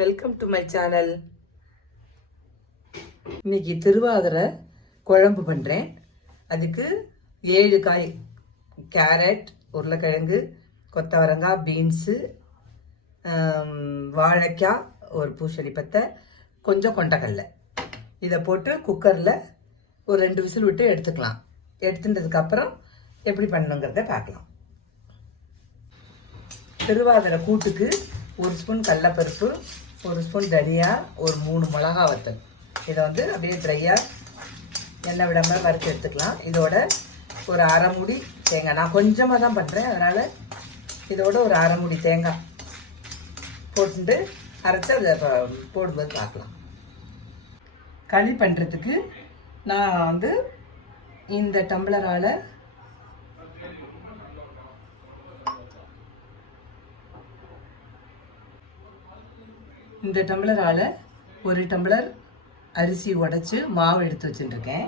Welcome to my channel. இன்னைக்கு திருவாதிரை குழம்பு பண்ணுறேன். அதுக்கு 7 காய், கேரட், உருளைக்கிழங்கு, கொத்தவரங்காய், பீன்ஸு, வாழைக்காய், ஒரு பூசணி பத்தை, கொஞ்சம் கொண்டக்கடலை, இதை போட்டு குக்கரில் ஒரு 2 விசில் விட்டு எடுத்துக்கலாம். எடுத்துட்டதுக்கப்புறம் எப்படி பண்ணணுங்கிறத பார்க்கலாம். திருவாதிரை கூட்டுக்கு 1 ஸ்பூன் கடலைப்பருப்பு, 1 ஸ்பூன் தனியா, ஒரு 3 மிளகா வத்தல். இதை அப்படியே ட்ரையாக எண்ணெய் விடாமல் வறுத்து எடுத்துக்கலாம். இதோட ஒரு அரை மூடி தேங்காய், நான் கொஞ்சமாக தான் பண்ணுறேன், அதனால் இதோட ஒரு அரை மூடி தேங்காய் போட்டு அரைச்சி அதை போடும்போது பார்க்கலாம். களி பண்ணுறதுக்கு நான் இந்த டம்ளரால் ஒரு டம்ளர் அரிசி உடைச்சு மாவு எடுத்து வச்சுருக்கேன்.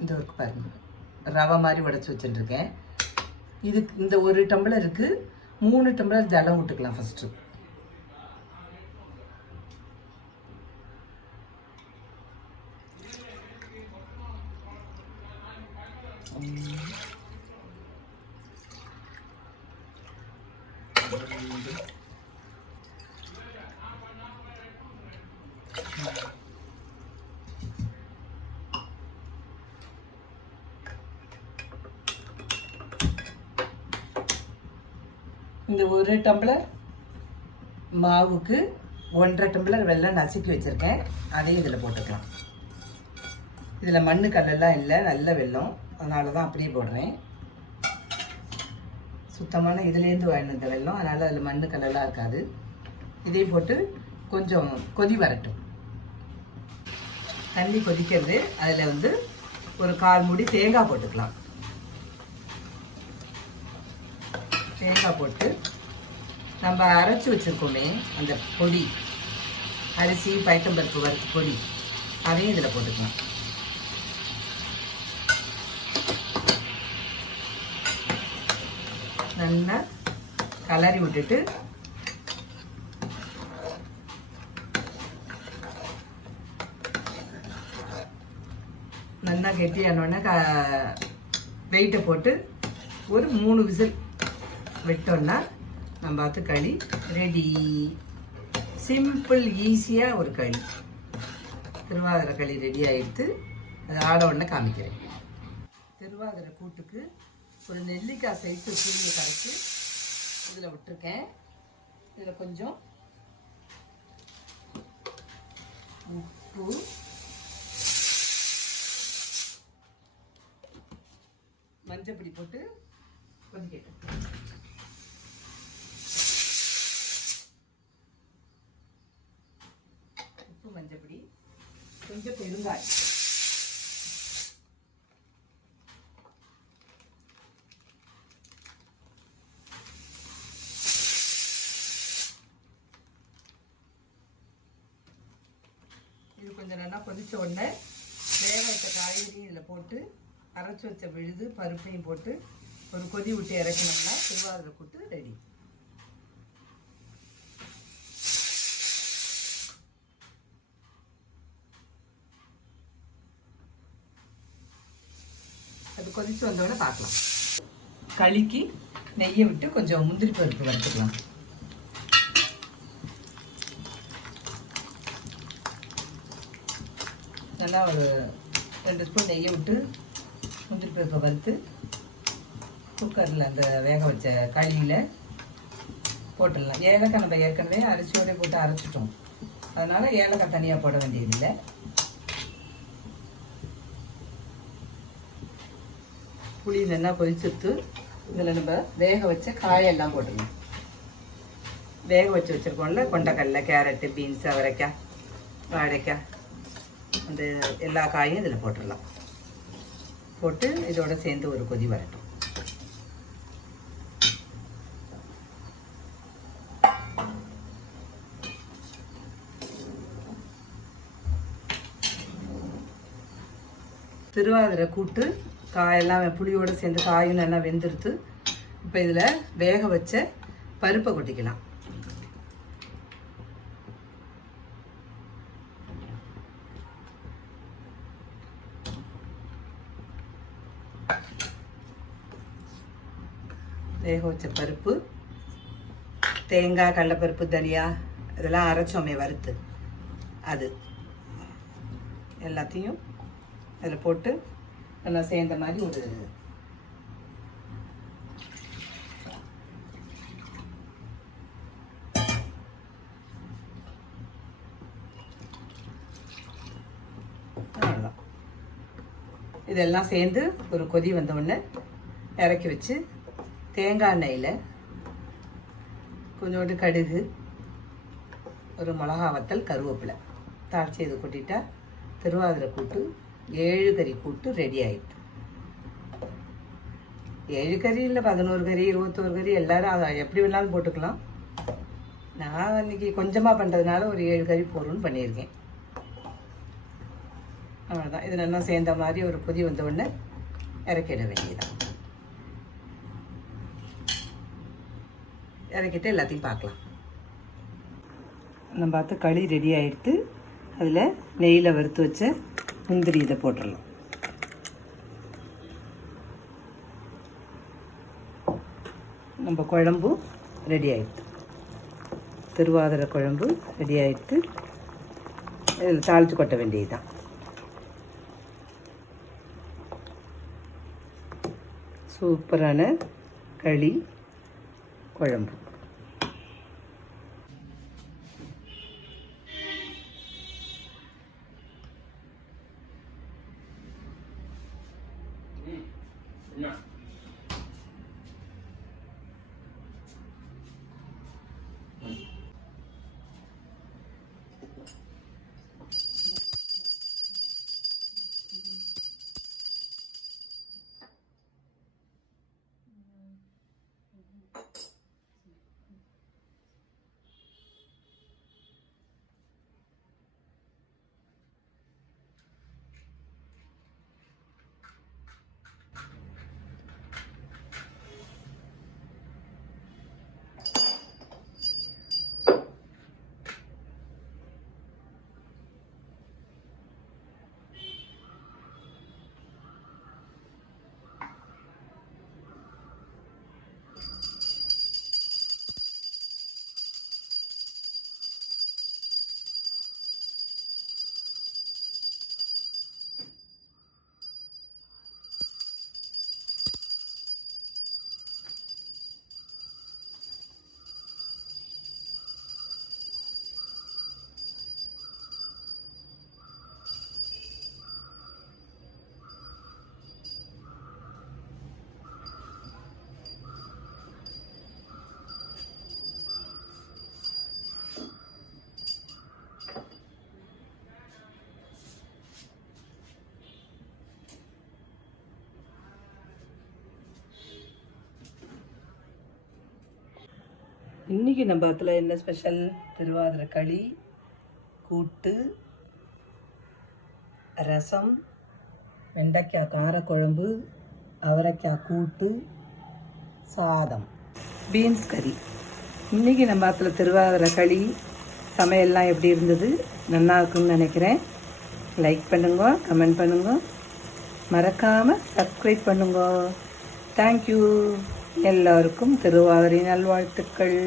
இந்த ஒர்க் பாருங்க, ரவை மாதிரி உடைச்சி வச்சுருக்கேன். இதுக்கு இந்த ஒரு டம்ளருக்கு 3 டம்ளர் ஜலம் விட்டுக்கலாம். ஃபஸ்ட்டு இந்த ஒரு டம்ளர் மாவுக்கு 1.5 டம்ளர் வெல்லம் நசுக்கி வச்சுருக்கேன். அதையும் இதில் போட்டுக்கலாம். இதில் மண்ணு கல்லெல்லாம் இல்லை, நல்ல வெல்லம், அதனால தான் அப்படியே போடுறேன். சுத்தமான இதுலேருந்து வாங்கின வெல்லம், அதனால் அதில் மண்ணு கல்லெல்லாம் இருக்காது. இதையும் போட்டு கொஞ்சம் கொதி வரட்டும். தண்ணி கொதிக்கிறது, அதில் ஒரு 1/4 மூடி தேங்காய் போட்டுக்கலாம். தேங்காய் போட்டு நம்ம அரைச்சி வச்சுருக்கோமே அந்த பொடி, அரிசி பயத்தம்பருப்பு வறுத்து பொடி, அதையும் இதில் போட்டுக்கலாம். நல்லா கலரி விட்டுட்டு நல்லா கெட்டியானோடனே வெயிட்டை போட்டு ஒரு 3 விசில் விட்டோன்னா நம்ம களி ரெடி. சிம்பிள், ஈஸியாக ஒரு களி, திருவாதிரை களி ரெடி ஆகிடுத்து. அது ஆட உடனே காமிக்கிறேன். திருவாதிரை கூட்டுக்கு ஒரு நெல்லிக்காய் சைத்து புளியை கரைச்சி இதில் விட்டுருக்கேன். இதில் கொஞ்சம் உப்பு, மஞ்சப்பொடி போட்டு கொதிக்கட்டும். உப்பு, மஞ்சப்பொடி, கொஞ்சம் பெருங்காயம், இது கொஞ்சம் நல்லா கொதிச்ச உடனே வேக வைத்த காய்கறியும் இதில் போட்டு அரைச்சி வச்ச விழுது பருப்பையும் போட்டு ஒரு கொதி விட்டு இறக்கணும்னா திருவாதிரை கூட்டு ரெடி. அது கொதிச்சு வந்தோடனே பார்க்கலாம். களிக்கு நெய்யை விட்டு கொஞ்சம் முந்திரி பருப்பு வறுத்துக்கலாம். நல்லா ஒரு 2 ஸ்பூன் நெய்யை விட்டு முந்திரி பருப்பை வறுத்து குக்கரில் அந்த வேக வச்ச களியில் போட்டுடலாம். ஏலக்காய் நம்ம ஏற்கனவே அரிசியோடு போட்டு அரைச்சிட்டோம், அதனால் ஏலக்காய் தனியாக போட வேண்டியதில்லை. புளி நல்லா கொதிச்சுட்டு இதில் நம்ம வேக வச்ச காயெல்லாம் போட்டுடலாம். வேக வச்சு வச்சுருக்கோம்ல, கொண்டக்கடலை, கேரட்டு, பீன்ஸ், அவரைக்காய், வாழைக்காய், அந்த எல்லா காயும் இதில் போட்டுடலாம். போட்டு இதோட சேர்ந்து ஒரு கொதி வரட்டும். திருவாதிரை கூட்டு காயெல்லாம் புளியோடு சேர்ந்து காயும் நல்லா வெந்துடுத்து. இப்போ இதில் வேக வச்ச பருப்பை கொட்டிக்கலாம். வேக வச்ச பருப்பு, தேங்காய், கடலைப்பருப்பு, தனியா இதெல்லாம் அரைச்சோமே வறுத்து, அது எல்லாத்தையும் அதில் போட்டு நல்லா சேர்ந்த மாதிரி ஒரு அவ்வளோதான். இதெல்லாம் சேர்ந்து ஒரு கொதி வந்தவுடனே இறக்கி வச்சு தேங்காய் எண்ணெயில் கொஞ்சோண்டு கடுகு, ஒரு மிளகா வத்தல், கருவேப்பிலை தாளித்து இது கொட்டிட்டா திருவாதிரை கூட்டு 7 கறி கூட்டு ரெடி ஆகிடுது. 7 கறி இல்லை, 11 கறி, 21 கறி, எல்லோரும் அதை எப்படி வேணாலும் போட்டுக்கலாம். நான் இன்றைக்கி கொஞ்சமாக பண்ணுறதுனால ஒரு 7 கறி போடுன்னு பண்ணியிருக்கேன். அவ்வளோதான். இது நல்லா சேர்ந்த மாதிரி ஒரு கொதி வந்த உடனே இறக்கிட வேண்டியதான். இறக்கிட்டு எல்லாத்தையும் பார்க்கலாம். நம்ம பார்த்து களி ரெடி ஆகிடுத்து. அதில் நெய்யில் வறுத்து வச்ச முந்திரி இதை போட்டுடலாம். நம்ம குழம்பு ரெடி ஆகிடுது. திருவாதிரை குழம்பு ரெடி ஆகிடுது. இதில் தாளித்து கொட்ட வேண்டியதுதான். சூப்பரான களி குழம்பு. இன்றைக்கி நம்ம அதில் என்ன ஸ்பெஷல்? திருவாதிரை களி, கூட்டு, ரசம், வெண்டைக்காய் காரக்குழம்பு, அவரைக்காய் கூட்டு, சாதம், பீன்ஸ் கறி. இன்றைக்கி நம்ம அதில் திருவாதிரை களி சமையல்லாம் எப்படி இருந்தது? நல்லா இருக்குன்னு நினைக்கிறேன். லைக் பண்ணுங்க, கமெண்ட் பண்ணுங்க, மறக்காமல் சப்ஸ்கிரைப் பண்ணுங்க. தேங்க்யூ. எல்லோருக்கும் திருவாதிரை நல்வாழ்த்துக்கள்.